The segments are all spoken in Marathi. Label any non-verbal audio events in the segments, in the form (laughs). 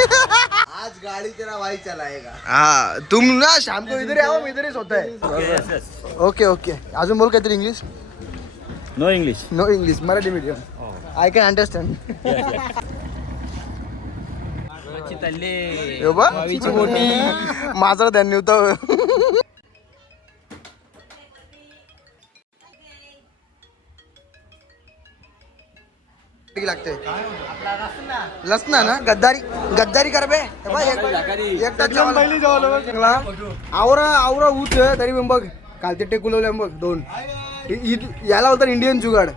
आज गाड़ी तेरा भाई चलाएगा हाँ तुम ना शाम को इधर ही आओ इधर ही सोता है. ओके ओके अजून बोल काहीतरी English no English no English Marathi medium I can understand माझं त्यांनी होतं. लागते. लसना ना? गद्दारी गद्दारी कर बे. बघ. आवरा आवरा ऊच आहे, तरी पण बघ. कालते टेकुलवल्या बघ दोन. इ- इ- याला होता इंडियन जुगाड.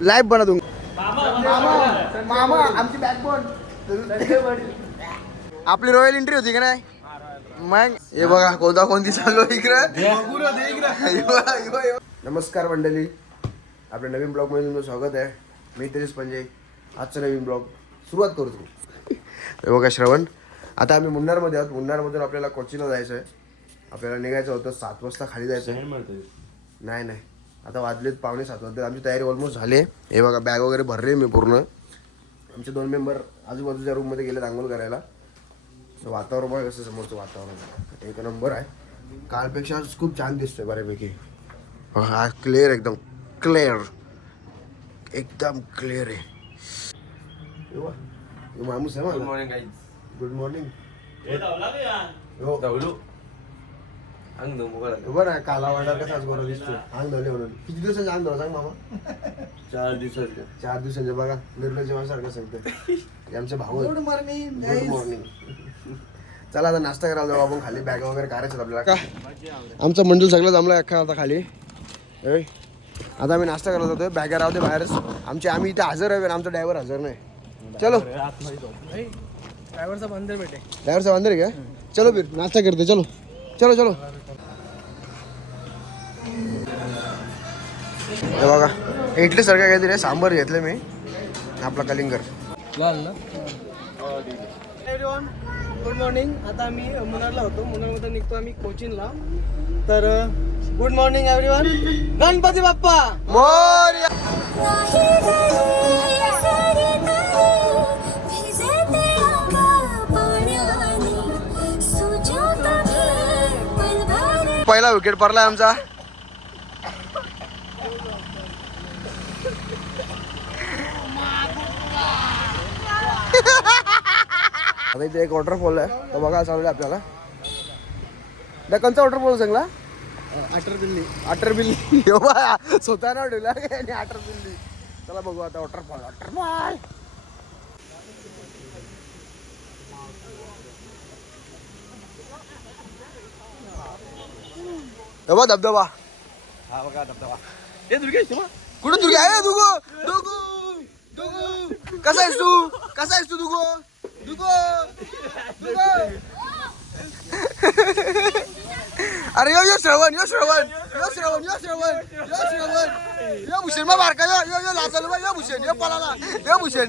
लाईव्ह बना तू मामा मामा. आमची बॅकबोन आपली रॉयल एंट्री होती का नाही? मग हे बघा कोणता कोणती चालू आहे इकडं? यो, यो, यो. नमस्कार मंडळी. आपल्या नवीन ब्लॉगमध्ये तुमचं स्वागत आहे. मी तरीच म्हणजे आजचा नवीन ब्लॉग सुरुवात करतो हे बघा श्रवण. आता आम्ही मुन्नारमध्ये आहोत. मुन्नारमधून आपल्याला कोचीला जायचं आहे. आपल्याला निघायचं होतं. सात वाजता खाली जायचं आहे. नाही नाही. आता वाजलेत पावणे सात वाजले आमची तयारी ऑलमोस्ट झाली. आहे हे बघा बॅग वगैरे भरले मी पूर्ण. आमचे दोन मेंबर आजूबाजूच्या रूममध्ये गेले आंघोळ करायला. सो वातावरण बघा कसं समोरचं वातावरण. एक नंबर आहे. कालपेक्षा आज खूप छान दिसतोय बऱ्यापैकी. हा क्लिअर एकदम. क्लिअर एकदम क्लिअर आहे. माणूस आहे गुड मॉर्निंग गुड मॉर्निंग बरं ना काला वाडा कसाच बरं दिसतो अंग धवले म्हणून. किती दिवसाचे अंग धवला सांग मामा. चार दिवसाचे. चार दिवसांचे बघा. निर्लज्ज माणसारखं सांगतं आमचे भाऊ गुड मॉर्निंग गुड मॉर्निंग चला आता नाश्ता करायला जाऊ आपण खाली बॅग वगैरे काढायचं आपल्याला. का? आमचं मंडळ सगळं जमलं अख्खा आता खाली. ए, आता आम्ही नाश्ता करायला जातोय बॅगा राहते बाहेरच. आमचे आम्ही इथे हजर आहे पण आमचा ड्रायव्हर हजर नाही. चलो. ड्रायव्हरचा बंदर भेटे. ड्रायव्हर साहेब अंदर का? चलो फिर नाश्ता करते चलो. चलो चलो. हे बघा इडली सारखं काहीतरी आहे सांबर घेतलं मी. आपला कलिंगर एव्हरीवन गुड मॉर्निंग आता आम्ही मुनारला होतो. मुनारमध्ये निघतो आम्ही कोचिनला. तर good morning everyone Ganpati Bappa! Morya पहिला विकेट पडलाय आमचा. (laughs) आता इथे एक वॉटरफॉल आहे. तो बघा चालू आहे आपल्याला. कोणता वॉटरफॉल दिल्ली अटर बिल्ली. हो बा, स्वतः नाव ठेवला आणि अटर बिल्ली. चला बघू आता वॉटरफॉल वॉटरफॉल धबा धबधबा. हा बघा धबधबा. ए दुर्गेश कुठे दुर्गा? आहे दुगो दुगो दुगो कसा आहेस तू? कसा आहेस तू दुगो अरे यो यो श्रवण यो श्रवण यो श्रवण यो श्रवण यो श्रवण यो भूषण मा बारका यो यो यो लाचाल बा यो भूषण यो पळाला यो भूषण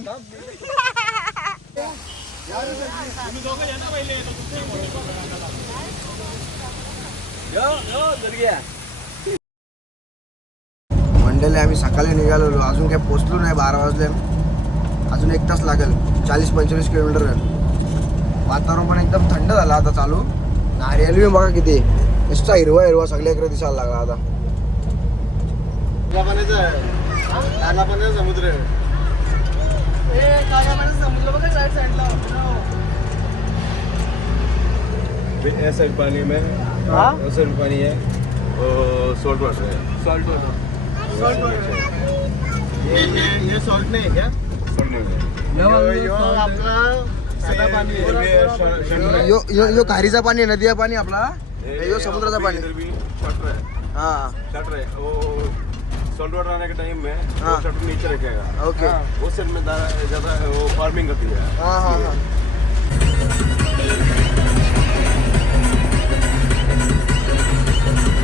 मंडळी आम्ही सकाळी निघालेलो. अजून काय पोचलो नाही बारा वाजले. अजून एक तास लागेल. चाळीस पंचेचाळीस किलोमीटर. वातावरण पण एकदम थंड झालं आता चालू. नारियल बी बघा किती. नुसता हिरवा हिरवा सगळ्याकडे दिसायला लागला आता. समुद्र ऐसा पानी में? ऐसा पानी है. सॉल्ट वाटर है? सॉल्ट वाटर ये ये ये सॉल्ट नहीं है. क्या सॉल्ट नहीं है? यो- है. खारीचा पाणी आहे नदीचा पाणी आपला. ये- समुद्राचा पाणी इधर भी शटर है हा. शटर है वो सॉल्ट वाटर आने के टाइम में हाँ। वो शटर नीचे रखेगा ओके. वो साइड में दा- ज्यादा वो फार्मिंग करती है हा हा. हा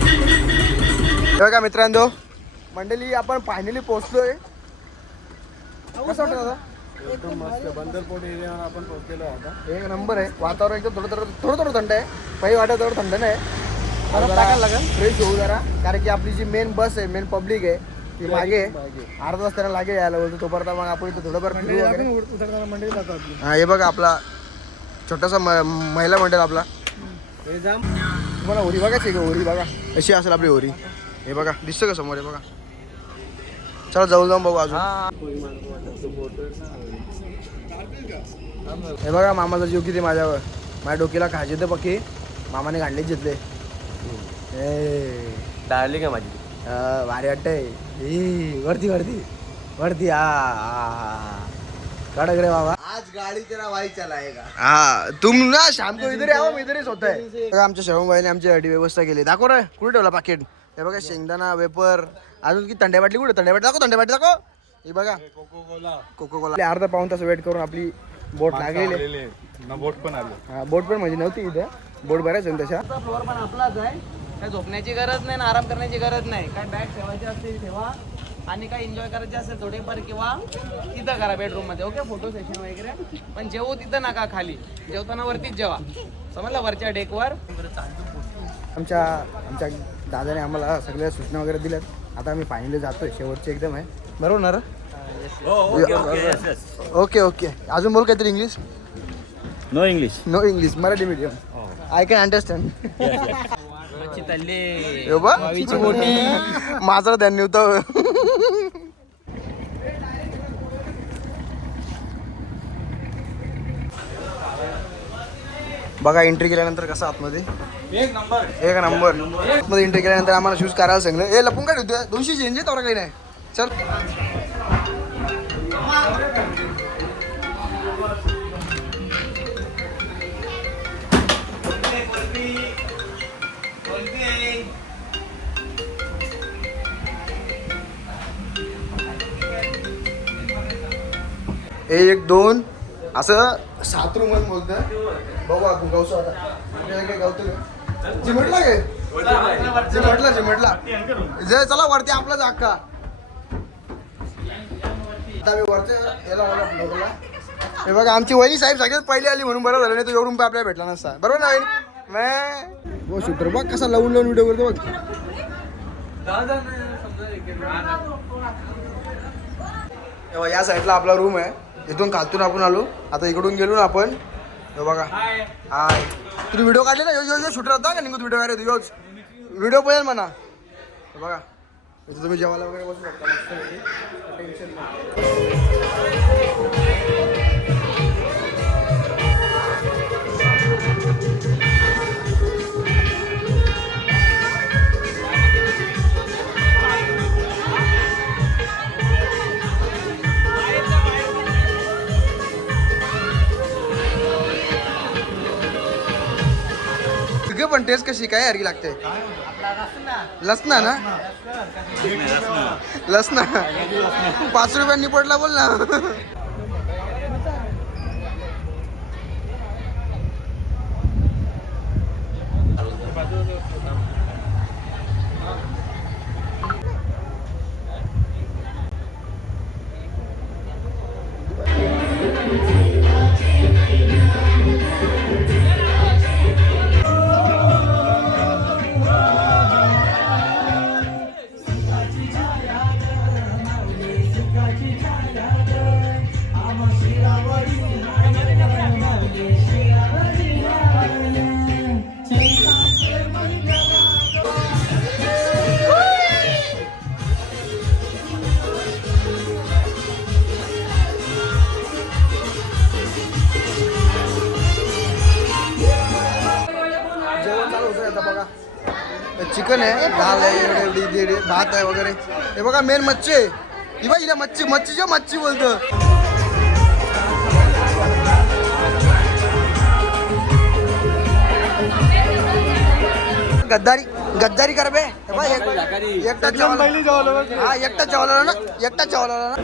हे बघा मित्रांनो मंडळी आपण फायनली पोहोचलोय. कसं वाटत दादा? एकदम मस्त. बंदरपोट एरियावर आपण पोहोचलेलो आहे आता एक नंबर आहे. वातावरण एकदम थोडं थोडं थोडं थोडं थंड आहे. काही वाटत थोडं थंड नाही. मला टाकायला लागेल. फ्रेश होऊ जरा. कारण की आपली जी मेन बस आहे मेन पब्लिक आहे ती मागे आहे. अर्धा तास त्यांना लागेल यायला बोलतो. तोपर्यंत मग आपण इथं थोडंफार फिरू मंडळी वगैरे. उतरताना हा हे बघा आपला छोटासा म- महिला मंडळ आपला. हे जाम. तुम्हाला होरी बघायची का? होरी बघा. अशी असेल आपली होरी हे बघा दिसतं का समोर? हे बघा. चला जाऊ जाऊन बघू अजून. हे बघा मामाचा जीव किती माझ्यावर. माझ्या डोकीला खायचे तर पक्की. मामाने काढलेच घेतले ए, डाळली का माझी? हा, भारी वाटतंय. ई, वरती वरती. वरती हा. कडक रे बाबा. आज गाडी तेरा भाई चलाएगा. हा तुम ना शाम को इधर आओ इधर होत आहे आमच्या शवभाईने आमच्यासाठी व्यवस्था केली. दाखव रे कुठे ठेवला पाकिट हे बघा शेंगदाणा वेपर अजून किती थंड्या बाटली कुठे? थंड्या बाटली दाखव थंड्या बाटली दाखव. हे बघा. कोको कोला अर्धा पाऊन तास वेट करून आपली बोट लागलेली आहे. बोट पण आले. हा बोट पण म्हणजे नव्हती इथं. बोट बऱ्याच आहे तशा. फ्लोअर पण आपलाच आहे. काय झोपण्याची गरज नाही ना आराम करण्याची गरज नाही. काय बॅग ठेवायची असतील ठेवा. आणि काय एन्जॉय करायचे असेल थोडेफार किंवा तिथं करा बेडरूममध्ये. ओके फोटो सेशन वगैरे. पण जेवू तिथं नका खाली. जेवताना वरतीच जेवा. समजलं? वरच्या डेकवर आमच्या आमच्या दादाने आम्हाला सगळ्या सूचना वगैरे दिल्यात. आता आम्ही पाहिलं जातोय. शेवटचे एकदम आहे. बरोबर ना रे? Okay okay okay okay. अजून बोल काहीतरी English no English no English Marathi medium I can understand माझं ध्यान नव्हतं बघा एंट्री केल्यानंतर कसं आतमध्ये? एक नंबर एक नंबरमध्ये एंट्री केल्यानंतर आम्हाला शूज करायला सांगलं हे लपून काय ठेवतोय दोनशे चेंज आहे तेवढा काही नाही. चल. एक दोन. असं. सात रूम बोलतं बघू आपण गावचं आता. आपल्याला काय गावतो का? चिमटला काय? चिमटला चिमटला जे चला वरती आपलाच अक्का आता मी वरच्या याला मला ब्लॉगला हे बघा आमची वहिनी साहेब सगळ्यात पहिले आली म्हणून बरं झालं नाही तर एवढून आपल्याला भेटला नसता. बरोबर ना वहिनी? मैं. हो शूटर बघ कसा लावून लावून व्हिडिओ करतो बघा, या साईडला आपला रूम आहे. इथून खालतून आपण आलो. आता इकडून गेलो ना आपण. बघा. हाय. तुम्ही व्हिडिओ काढले ना? यो यो शूटर होता का निघून व्हिडिओ काढले योच व्हिडिओ पण म्हणा. बघा. इथं तुम्ही जेवायला वगैरे बसू शकता. टेन्शन तिघे पण टेस्ट कशी काय यारी लागते? लसना ना? लसना पाच रुपयांनी पडला बोल ना. जेवण चिकन आहे दाल आहे एवढे एवढी एवढी भात आहे वगैरे. हे बघा मेन मच्छी आहे. ही बघ हिला मच्छी मच्छीच्या मच्छी बोलतं. गद्दारी गद्दारी कर बे. एकटा जेवायला हा एकटा जेवायला ना एकटा जेवायला ना.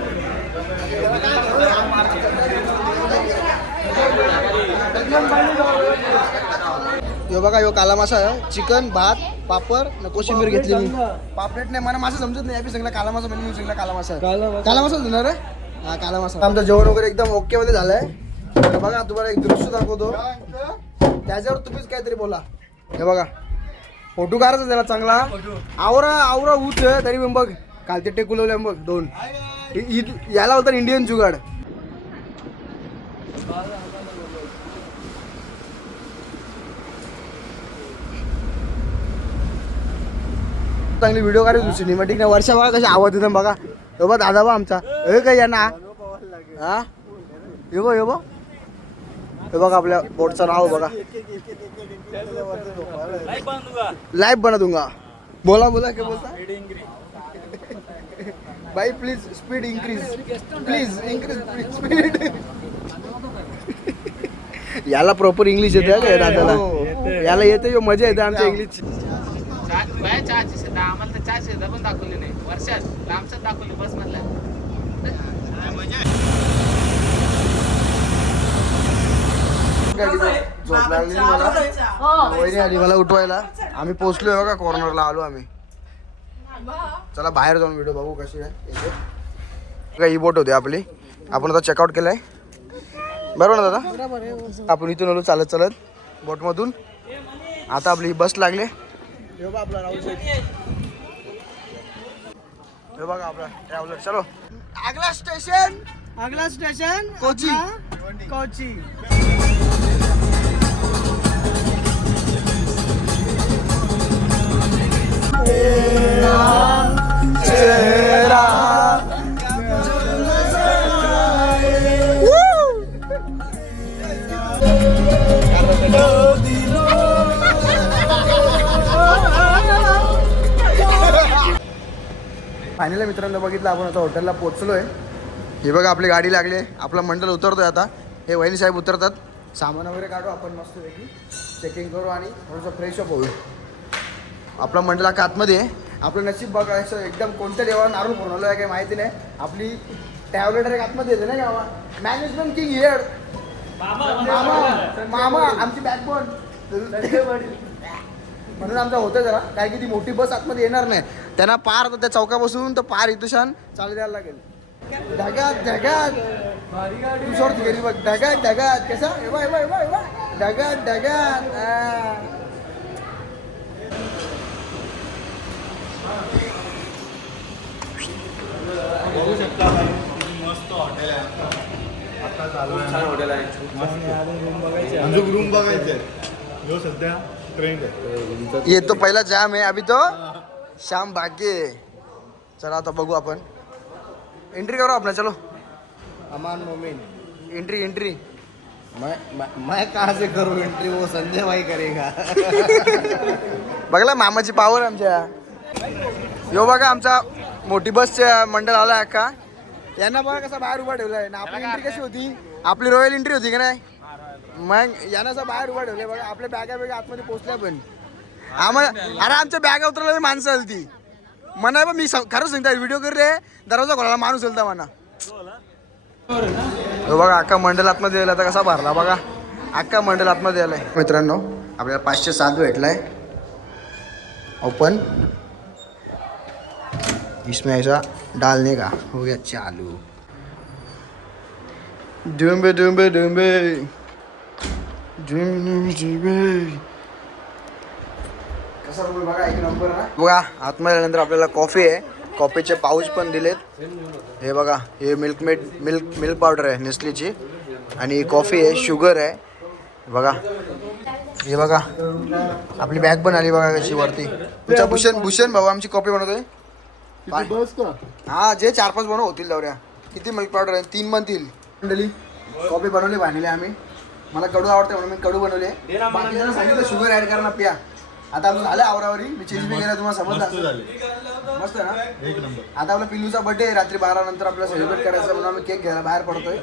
यो बघा यो काला मासा आहे. चिकन भात पापड न कोशिंबीर घेतली मी. पापलेट नाही मला मासा समजत नाही. सगळं काला मासा म्हणजे मी सगळं काला मासा आहे. काला मासा होणार रे? हा काला मासा आमचं जेवण वगैरे एकदम ओके मध्ये झालंय. तर बघा तुम्हाला एक दृश्य दाखवतो. त्याच्यावर तुम्हीच काहीतरी बोला. हे बघा. फोटो काढायचा त्याला चांगला. आवरा आवरा आहे, तरी बघ काल ते टेकुलवल्या बघ दोन. याला होता इंडियन जुगाड. चांगली व्हिडिओ काढायची सिनेमॅटिक नाही वर्षा बघा कशी आवाज येतो बघा. हे बघ दादा बा आमचा. हे काय यांना? हा? हे बघ हे बघ हे बघा आपल्या बोटचं नाव बघा. लाईव्ह बना दूंगा बोला बोला काय बोलता? भाई please speed increase please increase speed याला प्रॉपर इंग्लिश येते या दादाला? याला येते मजा येते आमच्या इंग्लिश बाया चहाची सुद्धा आम्हाला तर चहाची सुद्धा पण दाखवली नाही वर्षात लांबच्याच दाखवली बस वहिनी आली मला उठवायला आम्ही पोहोचलोय बघा कॉर्नरला आलो आम्ही चला बाहेर जाऊन व्हिडिओ बघू कशी आहे काही बोट होती आपली आपण आता चेकआउट केलंय बरोबर ना दादा आपण इथून आलो चालत चालत बोटमधून आता आपली बस लागली हे बघा आपला राहुल शेठ. हे बघा आपला ट्रॅव्हलर चलो. अगला स्टेशन. अगला स्टेशन कोची. कोची. फायनली मित्रांनो बघितलं आपण आता हॉटेलला पोहोचलोय. हे बघा आपली गाडी लागली आहे. आपला मंडल उतरतोय आता. हे वहिनी साहेब उतरतात. सामान वगैरे काढू आपण मस्तपैकी चेकिंग करू आणि थोडंसं फ्रेश अप होऊ. आपला मंडल हा आतमध्ये आहे. आपलं नशीब बघायचं एकदम कोणत्या देवाला नारून बनवलं आहे काही माहिती नाही. आपली टॅबलेट एक आतमध्ये येते ना गावा. मॅनेजमेंट किंग हिअर मामा मामा आमची बॅकबोन म्हणून आमचं होतं जरा. काय की ती मोठी बस आतमध्ये येणार नाही. त्यांना पार आता त्या चौकापासून तर पार इथून चालू द्यायला लागेल. ढगात ढगात. तू सोड ती घरी बघ ढगात. ढगात कसा हे बघ, हे बघ, हे बघ, हे बघ. ढगात ढगात आ. आमचं रूम बघायचे. जो सध्या ट्रेंड आहे ये तो पहिला जाम आहे अभि तो शाम भाग्य चला आता बघू आपण एंट्री करू आपण चलो। अमान मोमिन। एंट्री एंट्री मैं मैं मैं कहाँ से करूँ एंट्री वो संजय भाई करेगा। बघला मामाची पावर आमच्या। यो बघा आमचा मोठी बसच्या मंडळ आला अक्का। यांना बघा कसा बाहेर उभा ठेवलाय. ना आपली एंट्री कशी होती? आपली रॉयल एंट्री होती का नाही? मग यांना असं बाहेर उभा ठेवले बघा आपल्या बॅगा बॅगा आतमध्ये पोहोचल्या पण. आम्हाला अरे आमच्या बॅगा उतरला माणसं आली ती म्हणा बा मी स- खरंच सांगता व्हिडिओ कर रे दरवाजा खोलाला माणूस आलता म्हणा. हो बघा अख्खा मंडल आतमध्ये यायला आता कसा भरला बघा. अख्खा मंडल आतमध्ये आलाय मित्रांनो आपल्याला पाचशे सात भेटलाय. ओपन. इसमें ऐसा डालने का हो गया चालू. डुम्बे डुंबे डुम्बे डुम्बे डुम्बे कसा रूम बघा एक नंबर ना? बघा आतमध्ये आल्यानंतर आपल्याला कॉफी आहे. कॉफीचे पाऊच पण दिलेत. हे बघा हे milk made milk milk powder आहे नेस्लीची. आणि कॉफी आहे शुगर आहे. बघा. हे बघा आपली बॅग पण आली बघा कशी वरती. तुमचा भूषण भूषण भाऊ आमची कॉफी बनवतोय. बस का? हा जे चार पाच बनव होतील दौऱ्या किती मिल्क पावडर आहे? तीन बनतील मंडळी कॉफी बनवली बांधली आम्ही. मला कडू आवडते म्हणून मी कडू बनवले. सांगितलं शुगर ऍड करा ना. पिया. आता आमचं झालं आवरावरी. मी चेंज बी केला तुम्हाला समजलं मस्त असेल. झाले. मस्त आहे ना? एक नंबर. आता आपला पिल्लूचा बर्थडे आहे रात्री बारा नंतर आपल्याला सेलिब्रेट करायचं म्हणून आम्ही केक घ्यायला बाहेर पडतोय.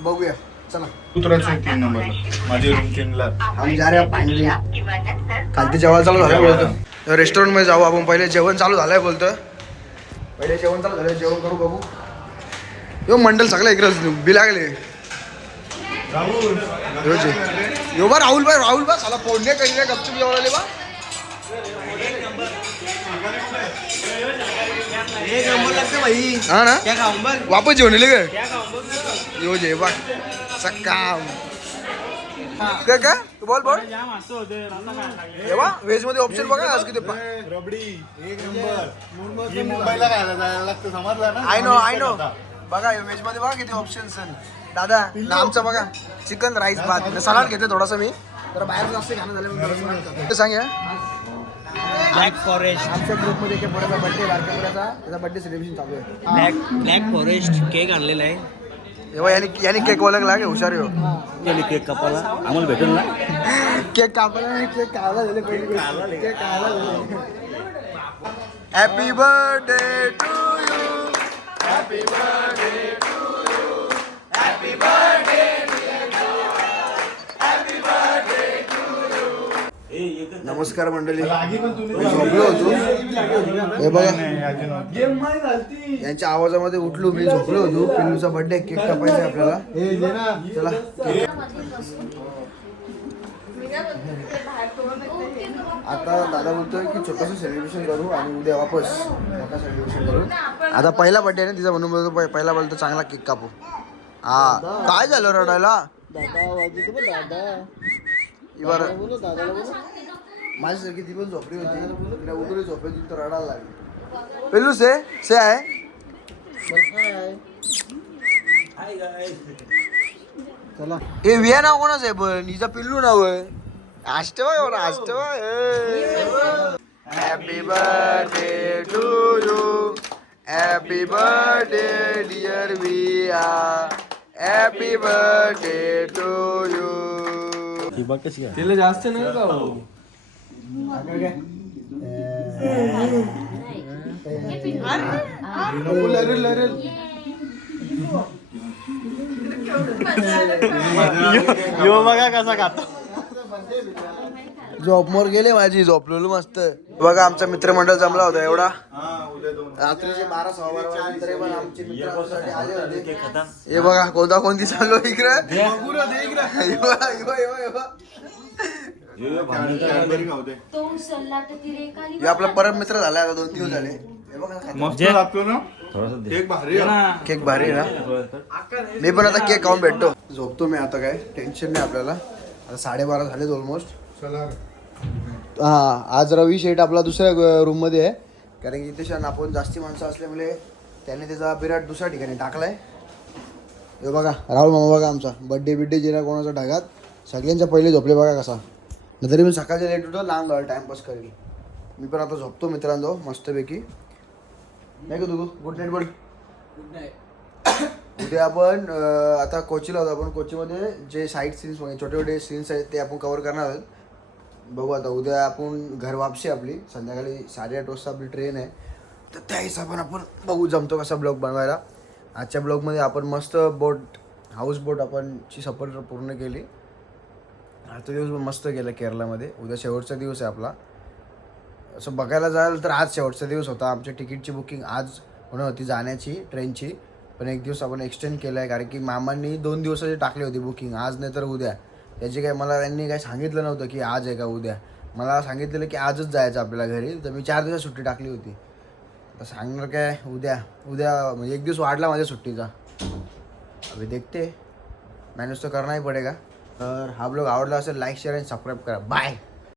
बघूया. चला. उतरायचं तीन नंबरला माझी रूम तीनला. आम्ही जा रे फायनली जेवण चालू झालं. बोलतो? रेस्टॉरंटमध्ये जाऊ आपण. पहिले जेवण चालू झालंय बोलतं. पहिले जेवण चालू झालंय. जेवण करू बघू. यो मंडल सगळं इकडे बी लागले. राहुल। यो जे यो बा राहुल बा राहुल बा साला फोडणे कधी गपचूप जेवण आले बा। हा ना? वापस जेवण आले का यो जे बा सकाम। का का तू बोल बोल। तेव्हा व्हेजमध्ये ऑप्शन बघा आज किती रबडी। एक नंबर। ही मुंबईला खायला जायला लागतं समजलं ना? आय नो आय नो बघा व्हेजमध्ये बघा किती ऑप्शन्स दादा ना आमचं बघा चिकन राईस भात. सलाड घेते थोडासा मी. तर बाहेर जास्त खाणं झालं सांग या. ब्लॅक फॉरेस्ट आमच्या ग्रुपमध्ये एका पोराचा बर्थडे बारक्या पोराचा त्याचा बर्थडे सेलिब्रेशन चालू आहे. ब्लॅक ब्लॅक फॉरेस्ट केक आणलेला आहे. तेव्हा यांनी यांनी केक ओळख लागे हुशार हो. केक कापाला आम्हाला भेटेल ना? केक कापायला नाही केक खायला झाले पहिली. केक झाले. Happy birthday to you happy birthday नमस्कार मंडळी. मी झोपलो होतो. हे बघा. यांच्या आवाजामध्ये उठलो मी झोपलो होतो. पिल्लूचा बर्थडे केक कापायचा आपल्याला. चला. आता दादा बोलतोय की छोटंसं सेलिब्रेशन करू आणि उद्या वापस मोठा सेलिब्रेशन करू. आता पहिला बर्थडे आहे ना तिचा म्हणून बोलतो पहि- पहिला बोलतो चांगला केक कापू. हा. काय झालं रडायला? ही बरं माझ्यासारखी ती पण झोपली होती. तिला उठून झोपली होती तर रडायला लागली. पेलू से से आहे. चला. ए विया नाव कोणाचं आहे पण? हिचा पिल्लू नाव आहे. आष्टवा एवढा आष्टवा happy birthday to you happy birthday dear Viya happy birthday to you ही आहे. तिला जास्त नाही का यो बघा कसा खातो. झोपमोर गेले माझी झोपलेलो मस्त. बघा आमचा मित्रमंडळ जमला होता एवढा. रात्रीचे बारा सहा होते. हे बघा कोणता कोणती चालू आहे इकडे? हे. तो उचलला तर ती आपला परम मित्र झाला आता दोन दिवस झाले. हे बघा खातो. मस्त लागतो ना? केक भारी आहे. केक भारी आहे ना? मी पण आता केक खाऊन भेटतो. झोपतो मी आता काय? टेन्शन नाही आपल्याला. आता साडेबारा झालेत ऑलमोस्ट चला. हा आज रवी शेठ आपला दुसऱ्या रूममध्ये आहे. कारण की इथे शान आपण जास्ती माणसं असल्यामुळे त्याने त्याचा बिराट दुसऱ्या ठिकाणी टाकलाय. हे बघा राहुल मामा बघा आमचा. बड्डे बिड्डे जिरा कोणाचा ढगात. सगळ्यांच्या पहिले झोपले बघा कसा. तरी मी सकाळच्या लेट उठतो लहान गाव टाइमपास करेल. मी पण आता झोपतो मित्रांनो मस्तपैकी. नाही का तू गुड नाईट बोल. उद्या आपण आता कोचीला होतो. आपण कोचीमध्ये जे साईट सीन्स छोटे छोटे सीन्स आहेत ते आपण कव्हर करणार आहोत. बघू आता उद्या आपण घर वापसी आपली. संध्याकाळी साडेआठ वाजता आपली ट्रेन आहे. तर त्या हिशोबाने आपण बघू जमतो कसा ब्लॉग बनवायला. आजच्या ब्लॉगमध्ये आपण मस्त बोट हाऊस बोट आपण ची सफर पूर्ण केली. आजचा दिवस पण मस्त गेला केरलामध्ये उद्या शेवटचा दिवस आहे आपला. असं बघायला जाल तर आज शेवटचा दिवस होता. आमच्या तिकीटची बुकिंग आज होणार होती जाण्याची ट्रेनची. पण एक दिवस आपण एक्सटेंड केलं आहे. कारण की मामांनी दोन दिवसाची टाकली होती बुकिंग. आज नाही तर उद्या. त्याची काय मला त्यांनी काही सांगितलं नव्हतं की आज आहे का उद्या. मला सांगितलेलं की आजच जायचं आपल्याला घरी. तर मी चार दिवस सुट्टी टाकली होती. तर सांगणार काय? उद्या. उद्या म्हणजे एक दिवस वाढला माझ्या सुट्टीचा. अभि देखते. मॅनेज तर करणारही पडेगा. तर हा ब्लॉग आवडला असेल लाईक शेअर आणि सबस्क्राईब करा. बाय